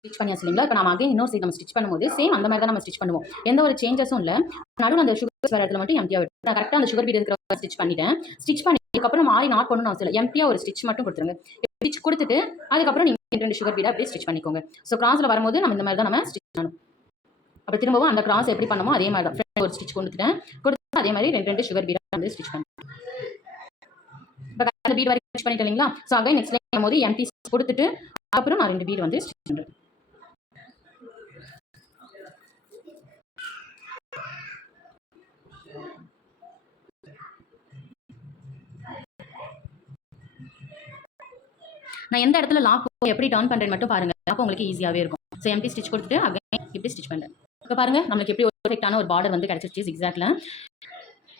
Stitch பண்ணியாச்சு இல்லைங்களா? இப்போ நம்ம அகைன் இன்னொரு சைடு நம்ம ஸ்டிச் பண்ணும்போது சேம் அந்த மாதிரி தான் நம்ம ஸ்டிச் பண்ணுவோம். எந்த ஒரு சேஞ்சஸும் இல்ல. நடுவுல அந்த சுகர் வர இடத்துல மட்டும் எம்ப்டியா விட்டு நான் கரெக்ட்டா அந்த சுகர் பீட் இருக்கிற ஸ்டிச் பண்ணிட்டேன். ஸ்டிச் பண்ணதுக்கப்புறம் மாறி நாட் பண்ணணும்னு அவசியம் இல்ல. எம்ப்டியா ஒரு ஸ்டிச் மட்டும் குடுத்துருங்க. ஸ்டிச் குடுத்துட்டு அதுக்கப்புறம் நீங்க 2 சுகர் பீட அப்படியே ஸ்டிச் பண்ணிக்கோங்க. ஸோ கிராஸ்ல வரும்போது நம்ம இந்த மாதிரி தான் நம்ம ஸ்டிச் பண்ணணும். அப்புறம் திரும்பவும் அந்த கிராஸ் எப்படி பண்ணமோ அதே மாதிரி தான். ஃப்ரண்ட் ஒரு ஸ்டிச் கொடுத்துட்டேன். கொடுத்து அதே மாதிரி 2 சுகர் பீட வந்து ஸ்டிச் பண்ணேன். இப்போ அந்த பீட் வரைக்கும் ஸ்டிச் பண்ணிட்டேன் இல்லைங்களா? ஸோ அகைன் நெக்ஸ்ட் லைன் பண்ணும்போது எம்ப்டி கொடுத்துட்டு அப்புறம் நான் 2 பீட் வந்து ஸ்டிச் பண்றேன். நான் எந்த இடத்துல லாக் எப்படி டர்ன் பண்றேன்னு மட்டும் பாருங்க. அப்போ உங்களுக்கு ஈஸியாவே இருக்கும். ஸோ எம்ப்டி ஸ்டிச் கொடுத்துட்டு அகைன் இப்படி ஸ்டிச் பண்றேன். இப்போ பாருங்க நமக்கு எப்படி ஒரு பெர்ஃபெக்ட்டான ஒரு பார்டர் வந்து கிடைச்சிருச்சு ஜிக்ஸாக்ல.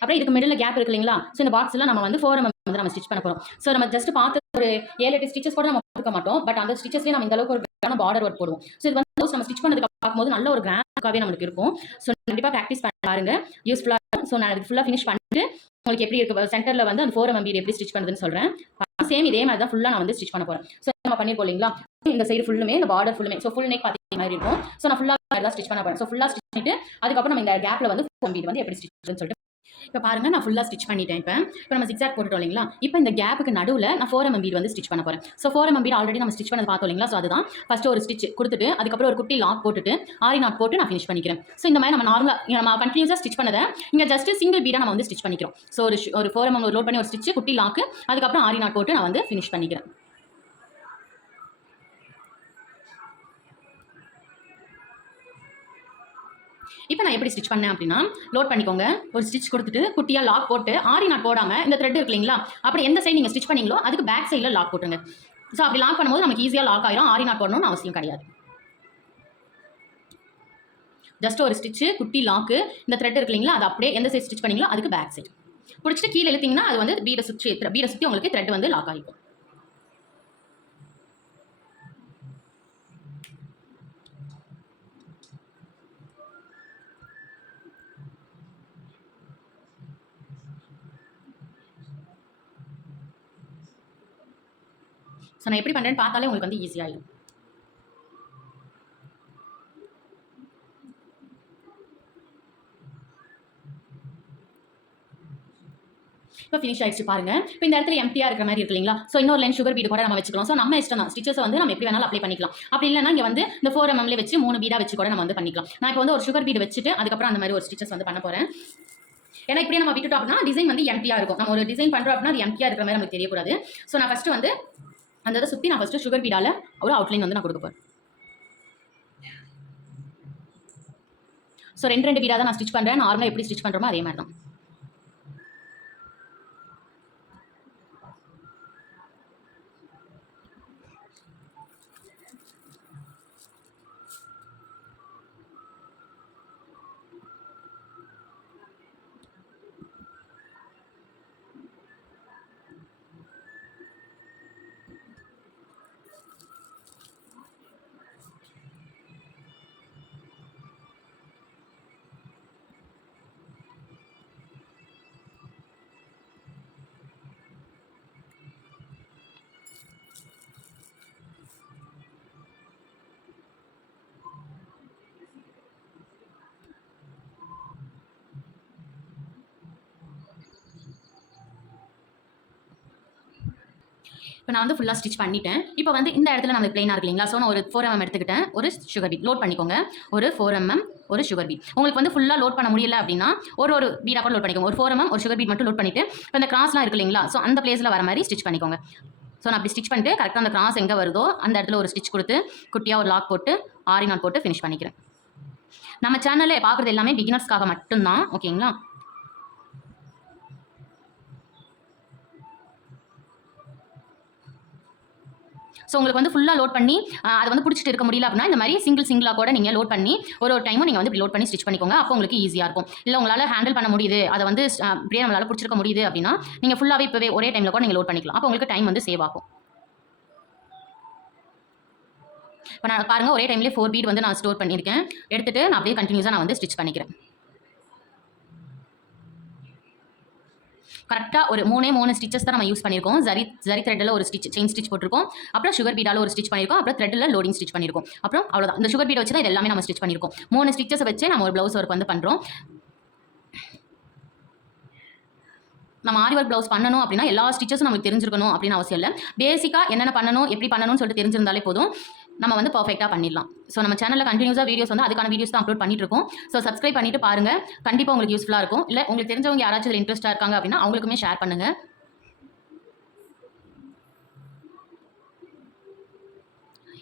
அப்புறம் இதுக்கு மிடில் கேப் இருக்கு இல்லைங்களா? ஸோ இந்த பாக்ஸ்ல நம்ம வந்து 4 mm வந்து நம்ம ஸ்டிச் பண்ண போறோம். ஸோ நம்ம ஜஸ்ட் பார்த்து ஒரு 7-8 ஸ்டிச்சஸ் கூட நம்ம கொடுக்க மாட்டோம். பட் அந்த ஸ்டிச்சஸ்லயே நம்ம இந்த அளவுக்கு ஒரு கிராண்டான பார்டர் ஒர்க் போடுவோம். ஸோ இது வந்து நம்ம ஸ்டிச் பண்ணதுக்கு பார்க்கும்போது நல்ல ஒரு கிராண்டாவே நமக்கு இருக்கும். ஸோ கண்டிப்பா பிராக்டிஸ் பண்ணி பாருங்க. யூஸ்ஃபுல்லா இருக்கும். ஸோ நான் இது ஃபுல்லா ஃபினிஷ் பண்ணிட்டு உங்களுக்கு எப்படி இருக்கு சென்டர்ல வந்து அந்த 4 mm பீட் எப்படி ஸ்டிச் பண்ணுதுன்னு சொல்றேன். சேம் இதே மாதிரி தான் ஃபுல்லா நான் வந்து ஸ்டிச் பண்ண போறேன். ஸோ நம்ம பண்ணிருக்கோம் இல்லைங்களா? இந்த சைடு ஃபுல்லுமே இந்த பார்டர் ஃபுல்லுமே ஸோ ஃபுல் நெக் பாத்தீங்க மாதிரி இருக்கும். ஸோ நான் ஃபுல்லா தான் ஸ்டிச் பண்ண போறேன். ஸோ ஃபுல்லா ஸ்டிச் பண்ணிட்டு அதுக்கப்புறம் நம்ம இந்த கேப்ல வந்து 4 பீட் வந்து எப்படி ஸ்டிச் பண்ணுன்னு சொல்லிட்டு இப்போ பாருங்க நான் ஃபுல்லா ஸ்டிச் பண்ணிட்டேன். இப்போ நம்ம ஜிக்ஸாக் போட்டுட்டோம் இல்லைங்களா? இப்போ இந்த கேப்புக்கு நடுவில் நான் 4 mm பீட் வந்து ஸ்டிச் பண்ண போறேன். ஸோ 4 mm பீட் ஆல்ரெடி நம்ம ஸ்டிச் பண்ணது பார்த்தோம் இல்லைங்களா? ஸோ அதுதான் ஃபர்ஸ்ட் ஒரு ஸ்டிச் கொடுத்துட்டு அதுக்கப்புறம் ஒரு குட்டி லாக் போட்டுட்டு ஆரி நாட் போட்டு நான் ஃபினிஷ் பண்ணிக்கிறேன். ஸோ இந்த மாதிரி நம்ம நார்மலாக நம்ம கண்டினியூஸாக ஸ்டிச் பண்ணதை இங்கே ஜஸ்ட் சிங்கிள் பீடாக நம்ம வந்து ஸ்டிச் பண்ணிக்கிறோம். ஸோ ஒரு 4 mm லோட் பண்ணி ஒரு ஸ்டிச் குட்டி லாக்கு அதுக்கப்புறம் ஆரி நாட் போட்டு நான் வந்து ஃபினிஷ் பண்ணிக்கிறேன். இப்போ நான் எப்படி ஸ்டிச் பண்ணேன் அப்படின்னா லோட் பண்ணிக்கோங்க. ஒரு ஸ்டிச் கொடுத்துட்டு குட்டியாக லாக் போட்டு ஆரி நாட் போடாமல் இந்த த்ரெட் இருக்கு இல்லைங்களா? அப்படி எந்த சைடு நீங்கள் ஸ்டிச் பண்ணீங்களோ அதுக்கு பேக் சைடில் லாக் போட்டுருங்க. ஸோ அப்படி லாக் பண்ணும்போது நமக்கு ஈஸியாக லாக் ஆயிரும். ஆரி நாட் போடணும்னு அவசியம் கிடையாது. ஜஸ்ட் ஒரு ஸ்டிச்சு குட்டி லாக்கு இந்த த்ரெட் இருக்கு இல்லைங்களா? அது அப்படியே எந்த சைடு ஸ்டிச் பண்ணீங்களோ அதுக்கு பேக் சைடு பிடிச்சிட்டு கீழே இழுத்தீங்கன்னா அது வந்து பீடை சுற்றி உங்களுக்கு த்ரெட் வந்து லாக் ஆகிக்கும். ஸோ நான் எப்படி பண்ணுறேன்னு பார்த்தாலே உங்களுக்கு வந்து ஈஸியாகிடும். இப்போ ஃபினிஷ் ஆயிடுச்சு பாருங்க. இப்போ இந்த இடத்துல எம்டியா இருக்கிற மாதிரி இருக்கு இல்லைங்களா? ஸோ இன்னொரு லைன் சுகர் பீடு கூட நம்ம வச்சுக்கலாம். ஸோ நம்ம இஷ்டம் தான். ஸ்டிச்சஸ் வந்து நம்ம எப்படி வேணாலும் அப்ளை பண்ணிக்கலாம். அப்படி இல்லைனா இங்கே வந்து இந்த 4 mm வச்சு 3 பீடா வச்சு கூட நம்ம வந்து பண்ணிக்கலாம். நான் இப்போ வந்து ஒரு சுகர் பீடு வச்சுட்டு அதுக்கப்புறம் அந்த மாதிரி ஒரு ஸ்டிச்சஸ் வந்து பண்ண போறேன். ஏன்னா இப்படியே நம்ம விட்டுட்டோம் அப்படின்னா டிசைன் வந்து எம்டியா இருக்கும். நம்ம ஒரு டிசைன் பண்றோம் அப்படின்னா அது எம்டியா இருக்கிற மாதிரி நமக்கு தெரியக்கூடாது. ஸோ நான் ஃபர்ஸ்ட் வந்து அந்த இதை சுற்றி நான் ஃபர்ஸ்ட் சுகர் பீடால ஒரு அவுட்லைன் வந்து நான் கொடுக்க போறேன். ஸோ 2 பீடா தான் நான் ஸ்டிச் பண்றேன். நார்மலாக எப்படி ஸ்டிச் பண்றோமோ அதே மாதிரி தான். இப்போ நான் வந்து ஃபுல்லாக ஸ்டிச் பண்ணிட்டேன். இப்போ வந்து இந்த இடத்துல நமக்கு பிளைனாக இருக்கு இல்லைங்களா? ஸோ நான் ஒரு 4 mm எடுத்துக்கிட்டேன். ஒரு சுகர் பீட் லோட் பண்ணிக்கோங்க. ஒரு 4 mm ஒரு சுகர் பீட். உங்களுக்கு வந்து ஃபுல்லாக லோட் பண்ண முடியல அப்படின்னா ஒரு பீடாக கூட லோட் பண்ணிக்கோங்க. ஒரு 4 mm ஒரு சுகர் பீட் மட்டும் லோட் பண்ணிட்டு இப்போ இந்த கிராஸ்லாம் இருக்கு இல்லைங்களா? ஸோ அந்த பிளேஸில் வர மாதிரி ஸ்டிச் பண்ணிக்கோங்க. ஸோ நான் அப்படி ஸ்டிச் பண்ணிட்டு கரெக்டாக அந்த கிராஸ் எங்கே வருதோ அந்த இடத்துல ஒரு ஸ்டிச் கொடுத்து குட்டியாக ஒரு லாக் போட்டு ஆரி நாட் போட்டு ஃபினிஷ் பண்ணிக்கிறேன். நம்ம சேனலில் பார்க்குறது எல்லாமே பிகினர்ஸ்க்காக மட்டும்தான். ஓகேங்களா? ஸோ உங்களுக்கு வந்து ஃபுல்லாக லோட் பண்ணி அதை வந்து பிடிச்சிட்டு இருக்க முடியல அப்படின்னா இந்த மாதிரி சிங்கிளாக கூட நீங்கள் லோட் பண்ணி ஒரு டைமும் நீங்கள் வந்து இப்படி லோட் பண்ணி ஸ்டிச் பண்ணிக்கோங்க. அப்போ உங்களுக்கு ஈஸியாக இருக்கும். இல்லை உங்களால் ஹேண்டில் பண்ண முடியுது அதை வந்து இப்படியே நம்மளால் பிடிச்சிருக்க முடியுது அப்படின்னா நீங்கள் ஃபுல்லாகவே இப்போவே ஒரே டைமில் கூட நீங்கள் லோட் பண்ணிக்கலாம். அப்போ உங்களுக்கு டைம் வந்து சேவ் ஆகும். இப்போ நான் பாருங்கள் ஒரே டைம்லேயே 4 பீட் வந்து நான் ஸ்டோர் பண்ணியிருக்கேன். எடுத்துகிட்டு நான் அப்படியே கண்டினியூஸாக நான் வந்து ஸ்டிச் பண்ணிக்கிறேன். கரெக்டாக ஒரு 3 ஸ்டிச்சஸ் தான் நம்ம யூஸ் பண்ணியிருக்கோம். ஜரி த்ரெட்டில் ஒரு ஸ்டிச் செயின் ஸ்டிச் போட்டிருக்கோம். அப்புறம் சுகர் பீடால ஒரு ஸ்டிச் பண்ணியிருக்கோம். அப்புறம் த்ரெட்டில் லோடிங் ஸ்டிச் பண்ணியிருக்கோம். அப்புறம் அவ்வளோதான். இந்த சுகர் பீடை வச்சு தான் இது எல்லாமே நம்ம ஸ்டிச் பண்ணியிருக்கோம். 3 ஸ்டிச்சஸை வச்சு நம்ம ஒரு ப்ளவுஸ் ஒர்க் வந்து பண்ணுறோம். நம்ம ஆரி ஒர்க் ப்ளவுஸ் பண்ணணும் அப்படின்னா எல்லா ஸ்டிச்சஸும் நமக்கு தெரிஞ்சிருக்கணும் அப்படின்னு அவசியம் இல்லை. பேசிக்காக என்னென்ன பண்ணணும், எப்படி பண்ணணும்னு சொல்லிட்டு தெரிஞ்சிருந்தாலே போதும், நம்ம வந்து பர்ஃபெக்டாக பண்ணிடலாம். ஸோ நம்ம சேனலில் கண்டினியூஸாக வீடியோஸ் வந்து அதுக்கான வீடியோஸ் தான் அப்லோட் பண்ணிட்டு இருக்கோம். ஸோ சப்ஸ்கிரைப் பண்ணிட்டு பாருங்கள். கண்டிப்பாக உங்களுக்கு யூஸ்ஃபுல்லாக இருக்கும். இல்லை உங்களுக்கு தெரிஞ்சவங்க யாராச்சும் இதில் இன்ட்ரெஸ்ட்டாக இருக்காங்க அப்படின்னா அவங்களுக்குமே ஷேர் பண்ணுங்கள்.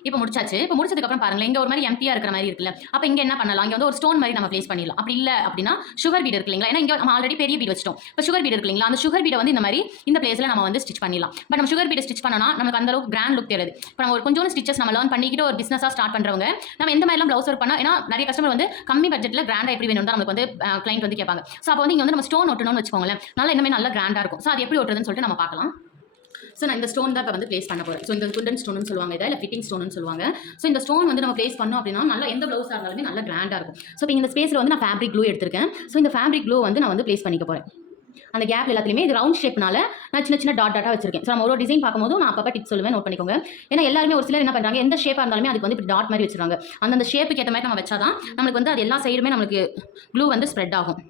இப்போ முடிச்சாச்சு. இப்போ முடிச்சதுக்கப்புறம் பாருங்களேன், இங்கே ஒரு மாதிரி எம்டியாக இருக்கிற மாதிரி இருக்குல்ல. அப்போ இங்கே என்ன பண்ணலாம், இங்கே வந்து ஒரு ஸ்டோன் மாதிரி நம்ம ப்ளேஸ் பண்ணிடலாம். அப்படி இல்லை அப்படின்னா சுகர் பீட் இருக்கு இல்லைங்களா, ஏன்னா இங்கே நம்ம ஆல்ரெடி பெரிய பீட் வச்சிட்டோம். இப்போ சுகர் பீட் இருக்கு இல்லைங்களா, அந்த சுகர் பீடை வந்து இந்த மாதிரி இந்த பிளேஸில் நம்ம வந்து ஸ்டிச் பண்ணிடலாம். பட் நம்ம சுகர் பீடை ஸ்டிச் பண்ணனா நமக்கு அந்த அளவுக்கு கிராண்ட் லுக் தெரியாது. இப்போ நம்ம ஒரு கொஞ்சம் ஸ்டிச்சஸ் நம்ம லேர்ன் பண்ணிக்கிட்டு ஒரு பிஸ்னஸாக ஸ்டார்ட் பண்ணுறவங்க நம்ம எந்த மாதிரிலாம் ப்ளவுஸ் ஒர்க் பண்ணால், ஏன்னா நிறைய கஸ்டமர் வந்து கம்மி பட்ஜெட்டில் கிராண்டாக எப்படி வேணும் தான் நமக்கு வந்து கிளைண்ட் வந்து கேட்பாங்க. ஸோ அப்போ வந்து இங்கே வந்து நம்ம ஸ்டோன் ஒட்டணும்னு வச்சுக்கோங்களேன், நல்லா இன்னுமே நல்லா கிராண்டாக இருக்கும். ஸோ அது எப்படி ஒட்டுறதுன்னு சொல்லிட்டு நம்ம பார்க்கலாம். ஸோ நான் இந்த ஸ்டோன் தான் இப்போ வந்து ப்ளேஸ் பண்ண போகிறேன். ஸோ இந்த குண்டன் ஸ்டோன்னு சொல்லுவாங்க, இதை இல்லை ஃபிட்டிங் ஸ்டோன்னு சொல்லுவாங்க. ஸோ இந்த ஸ்டோன் வந்து நம்ம ப்ளேஸ் பண்ணோம் அப்படின்னா நல்லா எந்த ப்ளவுஸாக இருந்தாலுமே நல்லா கிராண்டாக இருக்கும். ஸோ இப்போ இந்த ஸ்பேஸில் வந்து நான் ஃபேப்ரிக் க்ளூ எடுத்திருக்கேன். ஸோ இந்த ஃபேப்ரிக் க்ளூ வந்து நான் வந்து ப்ளேஸ் பண்ணிக்க போகிறேன். அந்த கேப் எல்லாத்துலேயுமே இது ரவுண்ட் ஷேப்னால நான் சின்ன சின்ன டாட்டாக வச்சிருக்கேன். ஸோ நம்ம ஒரு டிசைன் பார்க்கும்போது நான் அப்போ டிப்ஸ் சொல்லுவேன், நோட் பண்ணிக்கோங்க. ஏன்னா எல்லாருமே ஒரு சிலர் என்ன பண்ணுறாங்க, எந்த ஷேப்பாக இருந்தாலுமே அதுக்கு வந்து இப்படி டாட் மாதிரி வச்சிருக்காங்க. அந்த ஷேப்புக்கு ஏற்ற மாதிரி நம்ம வச்சாதான் நம்மளுக்கு வந்து அது எல்லா சைடுமே நம்மளுக்கு க்ளூ வந்து ஸ்ப்ரெட் ஆகும்.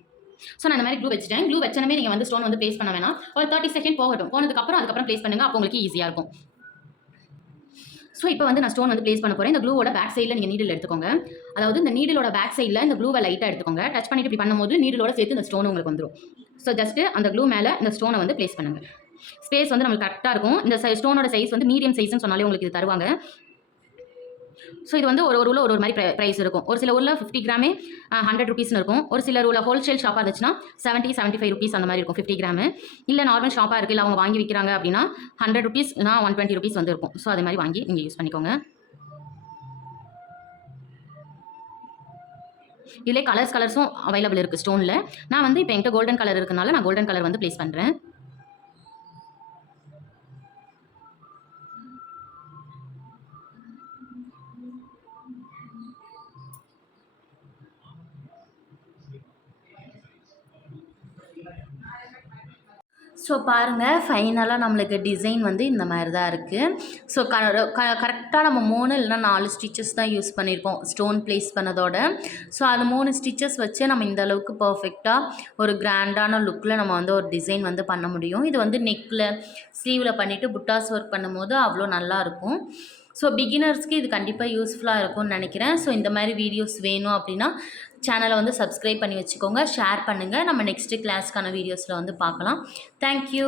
ஸோ நான் இந்த மாதிரி க்ளூ வச்சுட்டேன். க்ளூ வச்சனமே நீங்கள் வந்து ஸ்டோன் வந்து ப்ளேஸ் பண்ண வேணாம். ஒரு 30 செகண்ட் போகட்டும். அதுக்கப்புறம் ப்ளேஸ் பண்ணுங்கள். அப்போ உங்களுக்கு ஈஸியாக இருக்கும். ஸோ இப்போ வந்து நான் ஸ்டோன் வந்து ப்ளேஸ் பண்ண போகிறேன். இந்த க்ளூவோட பேக் சைடில் நீங்கள் நீடில் எடுத்துக்கோங்க. அதாவது இந்த நீடிலோட பேக் சைடில் இந்த க்ளூவை லைட்டாக எடுத்துக்கோங்க. டச் பண்ணிட்டு இப்படி பண்ணும்போது நீடிலோட சேர்த்து இந்த ஸ்டோன் உங்களுக்கு வந்துடும். ஸோ ஜஸ்ட்டு அந்த க்ளூ மேலே இந்த ஸ்டோனை வந்து ப்ளேஸ் பண்ணுங்கள். ஸ்பேஸ் வந்து நம்மளுக்கு கரெக்டாக இருக்கும். இந்த ஸ்டோனோட சைஸ் வந்து மீடியம் சைஸ்ன்னு சொன்னாலே உங்களுக்கு இது தருவாங்க. ஸோ இது வந்து ஒரு ஊரில் ஒரு மாதிரி ப்ரைஸ் இருக்கும். ஒரு சில ஊரில் 50 கிராமே 100 ருபீஸ்னு இருக்கும். ஒரு சில ஊரில் ஹோல்சேல் ஷாப்பாக இருந்துச்சுன்னா 70-75 ருபீஸ் அந்த மாதிரி இருக்கும் 50 கிராமு. இல்லை நார்மல் ஷாப்பாக இருக்குது, இல்லை அவங்க வாங்கி விற்கிறாங்க அப்படின்னா 100 ருபீஸ் இல்லைனா 120 ருபீஸ் வந்து இருக்கும். ஸோ அது மாதிரி வாங்கி நீங்கள் யூஸ் பண்ணிக்கோங்க. இதிலே கலர்ஸும் அவைலபிள் இருக்குது ஸ்டோனில். நான் வந்து இப்போ என்கிட்ட கோல்டன் கலர் இருக்கனால நான் கோல்டன் கலர் வந்து ப்ளேஸ் பண்ணுறேன். ஸோ பாருங்கள், ஃபைனலாக நம்மளுக்கு டிசைன் வந்து இந்த மாதிரி தான் இருக்குது. ஸோ கரெக்டாக நம்ம 3 இல்லைனா 4 ஸ்டிச்சஸ் தான் யூஸ் பண்ணியிருக்கோம் ஸ்டோன் ப்ளேஸ் பண்ணதோட. ஸோ அது 3 ஸ்டிச்சஸ் வச்சு நம்ம இந்த அளவுக்கு பர்ஃபெக்டாக ஒரு கிராண்டான லுக்கில் நம்ம வந்து ஒரு டிசைன் வந்து பண்ண முடியும். இது வந்து நெக்கில் ஸ்லீவில் பண்ணிவிட்டு புட்டாஸ் ஒர்க் பண்ணும்போது அவ்வளோ நல்லாயிருக்கும். ஸோ பிகினர்ஸ்க்கு இது கண்டிப்பாக யூஸ்ஃபுல்லாக இருக்கும்னு நினைக்கிறேன். ஸோ இந்த மாதிரி வீடியோஸ் வேணும் அப்படின்னா சேனலை வந்து சப்ஸ்கிரைப் பண்ணி வச்சுக்கோங்க, ஷேர் பண்ணுங்கள். நம்ம நெக்ஸ்ட்டு கிளாஸ்க்கான வீடியோஸில் வந்து பார்க்கலாம். தேங்க்யூ.